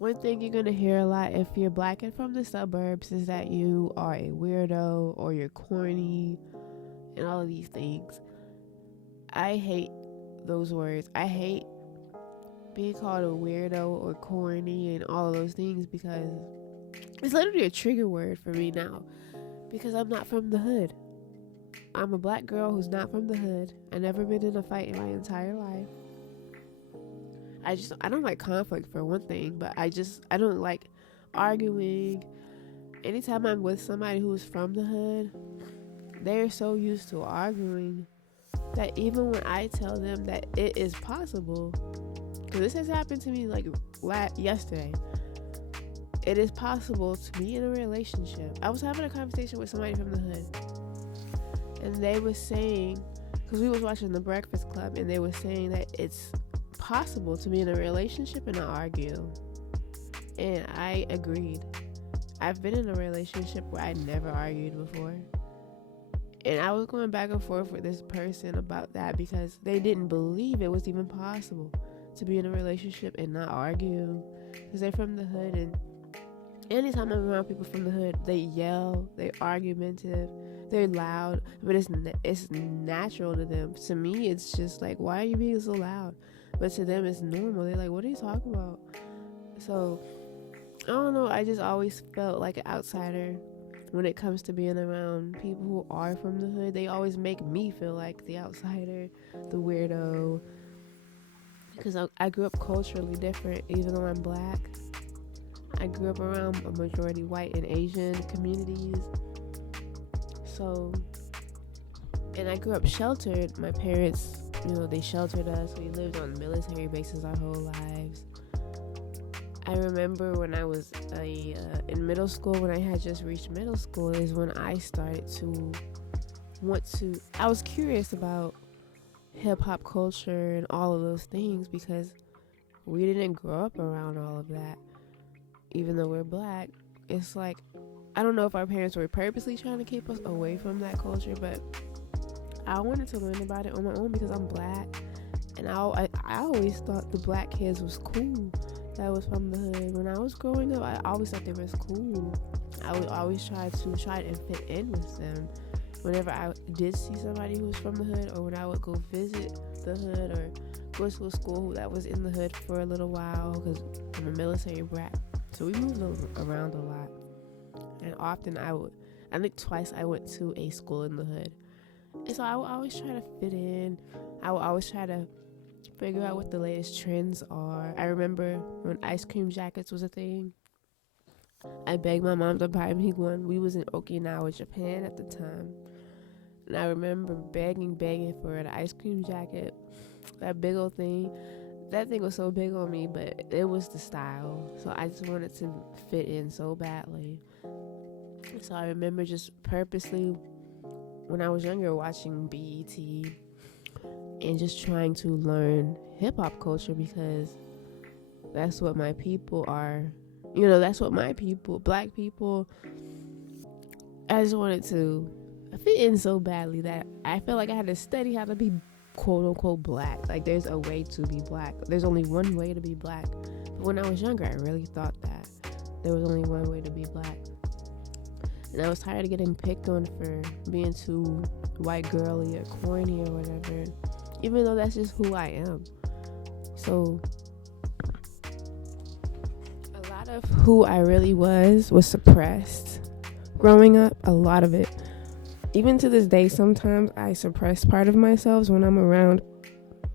One thing you're gonna hear a lot if you're black and from the suburbs is that you are a weirdo or you're corny and all of these things. I hate those words. I hate being called a weirdo or corny and all of those things because it's literally a trigger word for me now because I'm not from the hood. I'm a black girl who's not from the hood. I never been in a fight in my entire life. I don't like conflict for one thing, but I don't like arguing. Anytime I'm with somebody who's from the hood, they're so used to arguing that even when I tell them that it is possible, because this has happened to me like yesterday, it is possible to be in a relationship. I was having a conversation with somebody from the hood, and they were saying, because we was watching The Breakfast Club, and they were saying that it's possible to be in a relationship and not argue. And I agreed. I've been in a relationship where I never argued before. And I was going back and forth with this person about that because they didn't believe it was even possible to be in a relationship and not argue. Because they're from the hood, and anytime I'm around people from the hood, they yell, they're argumentative, they're loud, but it's natural to them. To me, it's just like, why are you being so loud? But to them, it's normal. They're like, what are you talking about? So, I don't know. I just always felt like an outsider when it comes to being around people who are from the hood. They always make me feel like the outsider, the weirdo. Because I grew up culturally different, even though I'm black. I grew up around a majority white and Asian communities. So, and I grew up sheltered. My parents, they sheltered us. We lived on military bases our whole lives. I remember when I was in middle school, when I had just reached middle school, is when I started to I was curious about hip-hop culture and all of those things because we didn't grow up around all of that. Even though we're black, it's like, I don't know if our parents were purposely trying to keep us away from that culture, but I wanted to learn about it on my own because I'm black, and I always thought the black kids was cool that was from the hood. When I was growing up, I always thought they was cool. I would always try and fit in with them. Whenever I did see somebody who was from the hood, or when I would go visit the hood or go to a school that was in the hood for a little while, because I'm a military brat, so we moved around a lot. And often I think twice I went to a school in the hood. And so I would always try to fit in. I would always try to figure out what the latest trends are. I remember when ice cream jackets was a thing. I begged my mom to buy me one. We was in Okinawa, Japan at the time. And I remember begging for an ice cream jacket. That big old thing. That thing was so big on me, but it was the style. So I just wanted to fit in so badly. So I remember just purposely, when I was younger, watching BET and just trying to learn hip-hop culture because that's what my people are. That's what my people, black people, I just wanted to fit in so badly that I felt like I had to study how to be quote-unquote black. Like, there's a way to be black. There's only one way to be black. But when I was younger, I really thought that there was only one way to be black. And I was tired of getting picked on for being too white girly or corny or whatever, even though that's just who I am. So a lot of who I really was suppressed growing up, a lot of it. Even to this day, sometimes I suppress part of myself when I'm around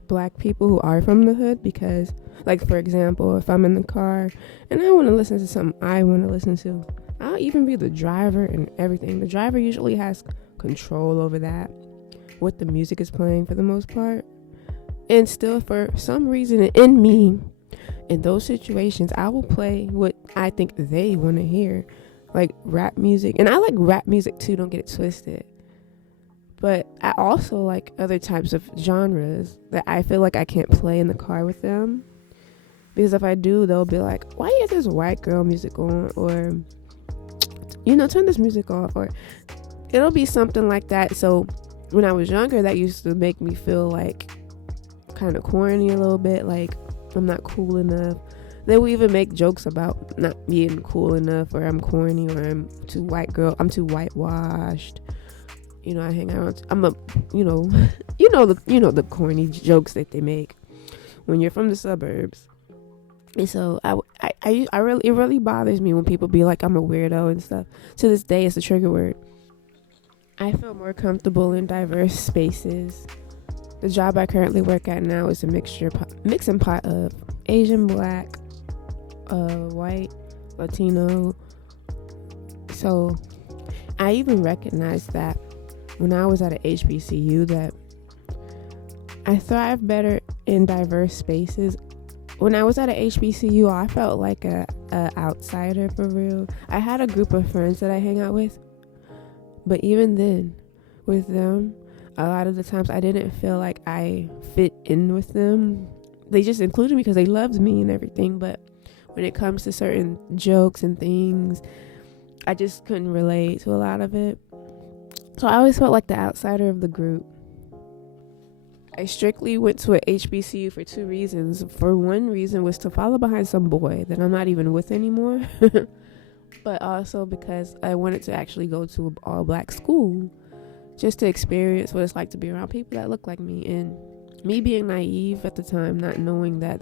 black people who are from the hood because, like, for example, if I'm in the car and I want to listen to something I want to listen to, I'll even be the driver and everything. The driver usually has control over that, what the music is playing for the most part. And still, for some reason in me, in those situations, I will play what I think they want to hear, like rap music. And I like rap music too, don't get it twisted. But I also like other types of genres that I feel like I can't play in the car with them. Because if I do, they'll be like, why is this white girl music on? Or, turn this music off. Or it'll be something like that. So when I was younger, that used to make me feel like kind of corny a little bit. Like I'm not cool enough. They will even make jokes about not being cool enough, or I'm corny, or I'm too white girl, I'm too whitewashed. I hang out. I'm a, the corny jokes that they make when you're from the suburbs. And so it really bothers me when people be like I'm a weirdo and stuff. To this day, it's a trigger word. I feel more comfortable in diverse spaces. The job I currently work at now is a mixing pot of Asian, Black, white, Latino. So I even recognized that when I was at a HBCU that I thrive better in diverse spaces. When I was at a HBCU, I felt like a outsider for real. I had a group of friends that I hang out with, but even then, with them, a lot of the times I didn't feel like I fit in with them. They just included me because they loved me and everything, but when it comes to certain jokes and things, I just couldn't relate to a lot of it. So I always felt like the outsider of the group. I strictly went to a HBCU for 2 reasons. For one reason was to follow behind some boy that I'm not even with anymore. But also because I wanted to actually go to an all-black school just to experience what it's like to be around people that look like me. And me being naive at the time, not knowing that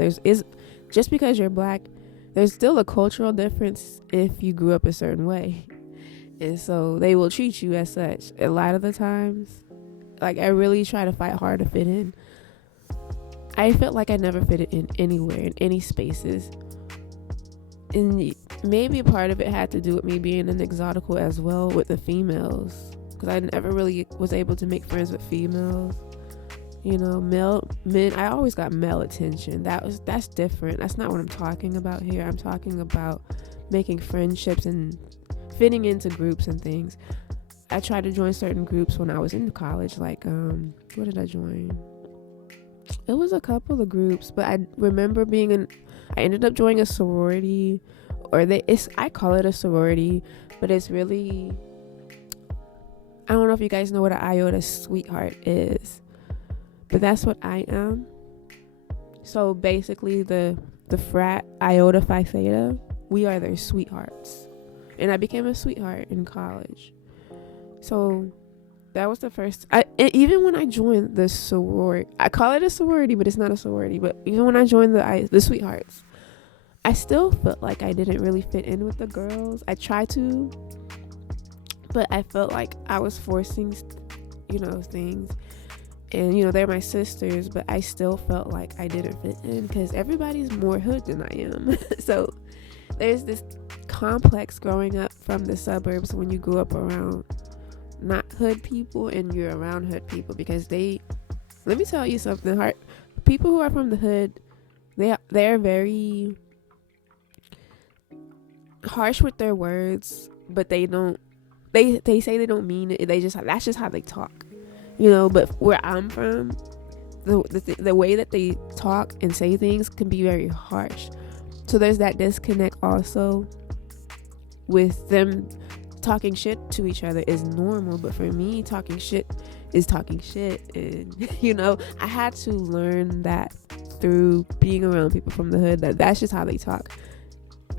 just because you're black, there's still a cultural difference if you grew up a certain way. And so they will treat you as such a lot of the times. Like, I really try to fight hard to fit in. I felt like I never fit in anywhere, in any spaces. And maybe a part of it had to do with me being an exotical as well with the females. Because I never really was able to make friends with females. Men, I always got male attention. That's different. That's not what I'm talking about here. I'm talking about making friendships and fitting into groups and things. I tried to join certain groups when I was in college. Like, what did I join? It was a couple of groups, but I remember I ended up joining a sorority, I call it a sorority, but it's really, I don't know if you guys know what an iota sweetheart is, but that's what I am. So basically the frat Iota Phi Theta, we are their sweethearts. And I became a sweetheart in college. So that was the first. Even when I joined the sorority, I call it a sorority, but it's not a sorority. But even when I joined the sweethearts, I still felt like I didn't really fit in with the girls. I tried to, but I felt like I was forcing, things. And they're my sisters, but I still felt like I didn't fit in because everybody's more hood than I am. So there's this complex growing up from the suburbs when you grew up around not hood people and you're around hood people, because let me tell you something hard. People who are from the hood, they're very harsh with their words, but they say they don't mean it. That's just how they talk, but where I'm from, the way that they talk and say things can be very harsh. So there's that disconnect also with them. Talking shit to each other is normal, but for me, talking shit is talking shit. And I had to learn that through being around people from the hood, that's just how they talk.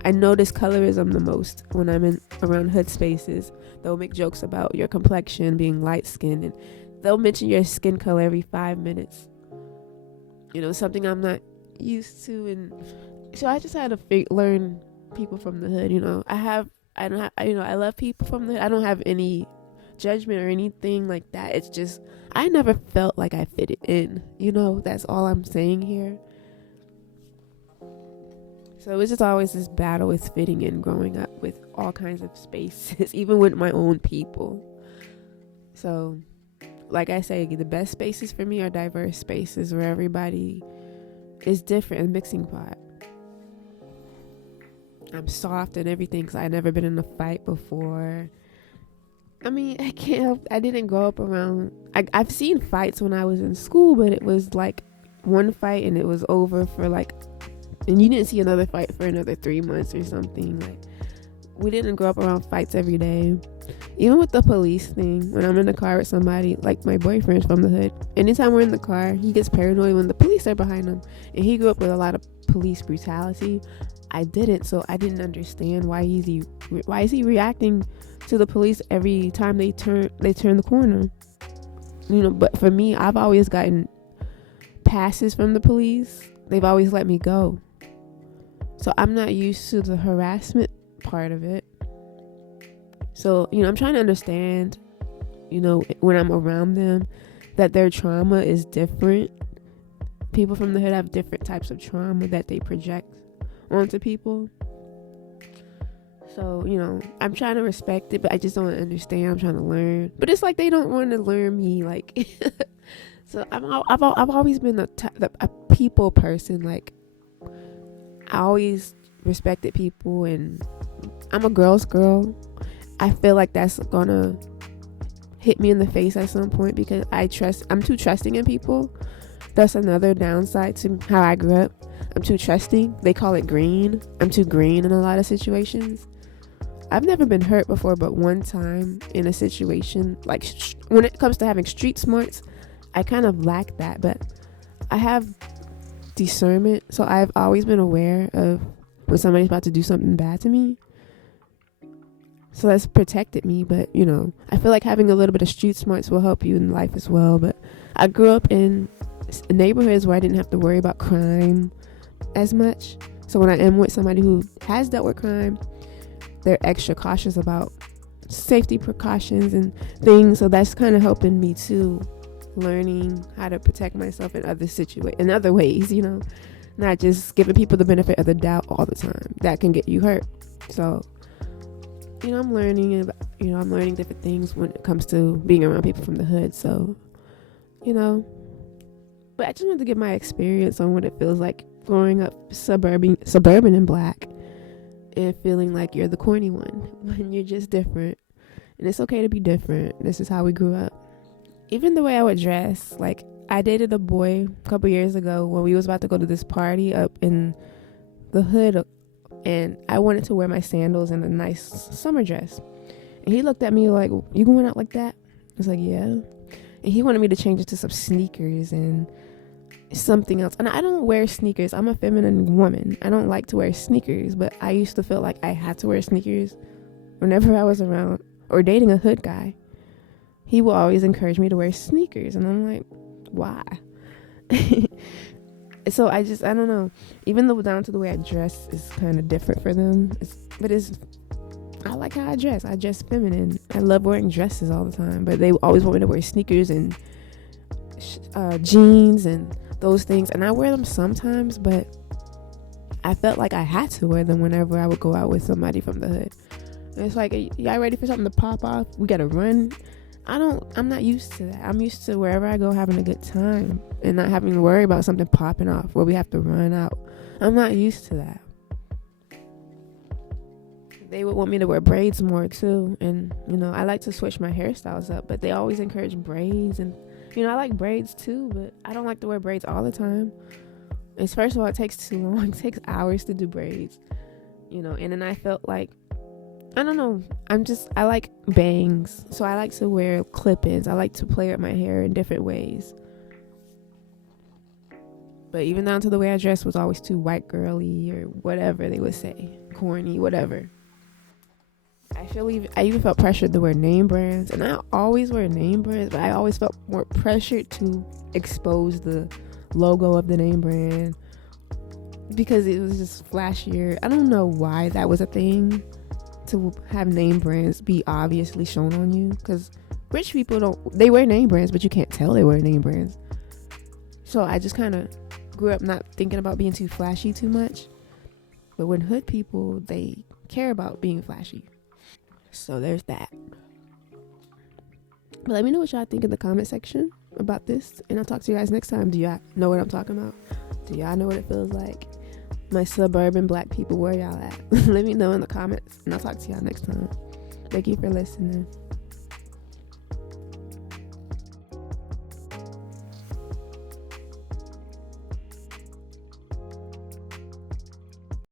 I notice colorism the most when I'm around hood spaces. They'll make jokes about your complexion being light skinned, and they'll mention your skin color every 5 minutes. Something I'm not used to. And so I just had to learn people from the hood. I love people from the hood. I don't have any judgment or anything like that. It's just, I never felt like I fitted in. That's all I'm saying here. So it's just always this battle with fitting in growing up with all kinds of spaces, even with my own people. So, like I say, the best spaces for me are diverse spaces where everybody is different, a mixing pot. I'm soft and everything because I've never been in a fight before. I mean, I didn't grow up around, I've seen fights when I was in school, but it was like one fight and it was over for and you didn't see another fight for another 3 months or something. We didn't grow up around fights every day. Even with the police thing, when I'm in the car with somebody, like my boyfriend's from the hood, anytime we're in the car, he gets paranoid when the police are behind him. And he grew up with a lot of police brutality. I didn't, so I didn't understand why is he reacting to the police every time they turn the corner. But for me, I've always gotten passes from the police. They've always let me go. So I'm not used to the harassment part of it. So, I'm trying to understand, when I'm around them, that their trauma is different. People from the hood have different types of trauma that they project onto people. So, I'm trying to respect it, but I just don't understand. I'm trying to learn. But it's like they don't want to learn me. Like, so I've always been a people person. Like, I always respected people, and I'm a girl's girl. I feel like that's gonna hit me in the face at some point because I'm too trusting in people. That's another downside to how I grew up. I'm too trusting. They call it green. I'm too green in a lot of situations. I've never been hurt before, but one time in a situation, like when it comes to having street smarts, I kind of lack that, but I have discernment. So I've always been aware of when somebody's about to do something bad to me. So that's protected me, but I feel like having a little bit of street smarts will help you in life as well. But I grew up in neighborhoods where I didn't have to worry about crime as much. So when I am with somebody who has dealt with crime, they're extra cautious about safety precautions and things. So that's kind of helping me too, learning how to protect myself in other ways, not just giving people the benefit of the doubt all the time. That can get you hurt. So I'm learning different things when it comes to being around people from the hood. So, but I just wanted to give my experience on what it feels like growing up suburban and black, and feeling like you're the corny one when you're just different. And it's okay to be different. This is how we grew up. Even the way I would dress, like I dated a boy a couple years ago when we was about to go to this party up in the hood, and I wanted to wear my sandals and a nice summer dress. And he looked at me like, "You going out like that?" I was like, "Yeah." And he wanted me to change it to some sneakers and something else. And I don't wear sneakers. I'm a feminine woman. I don't like to wear sneakers, but I used to feel like I had to wear sneakers whenever I was around or dating a hood guy. He will always encourage me to wear sneakers, and I'm like, why? So I don't know. Even though down to the way I dress is kind of different for them, I like how I dress. I dress feminine. I love wearing dresses all the time, but they always want me to wear sneakers and jeans and those things, and I wear them sometimes, but I felt like I had to wear them whenever I would go out with somebody from the hood. And it's like, y'all ready for something to pop off? We gotta run. I'm not used to that. I'm used to wherever I go having a good time and not having to worry about something popping off where we have to run out. I'm not used to that. They would want me to wear braids more too, and I like to switch my hairstyles up, but they always encourage braids, and I like braids too, but I don't like to wear braids all the time. It's, first of all, it takes too long. It takes hours to do braids, and then I felt like, I don't know, I like bangs, so I like to wear clip-ins. I like to play with my hair in different ways. But even down to the way I dressed was always too white girly or whatever they would say, corny, whatever. I even felt pressured to wear name brands, and I always wear name brands, but I always felt more pressured to expose the logo of the name brand because it was just flashier. I don't know why that was a thing, to have name brands be obviously shown on you, because rich people they wear name brands, but you can't tell they wear name brands. So I just kind of grew up not thinking about being too flashy too much, but when hood people, they care about being flashy. So there's that. But let me know what y'all think in the comment section about this, and I'll talk to you guys next time. Do y'all know what I'm talking about? Do y'all know what it feels like? My suburban black people, where y'all at? Let me know in the comments, and I'll talk to y'all next time. Thank you for listening.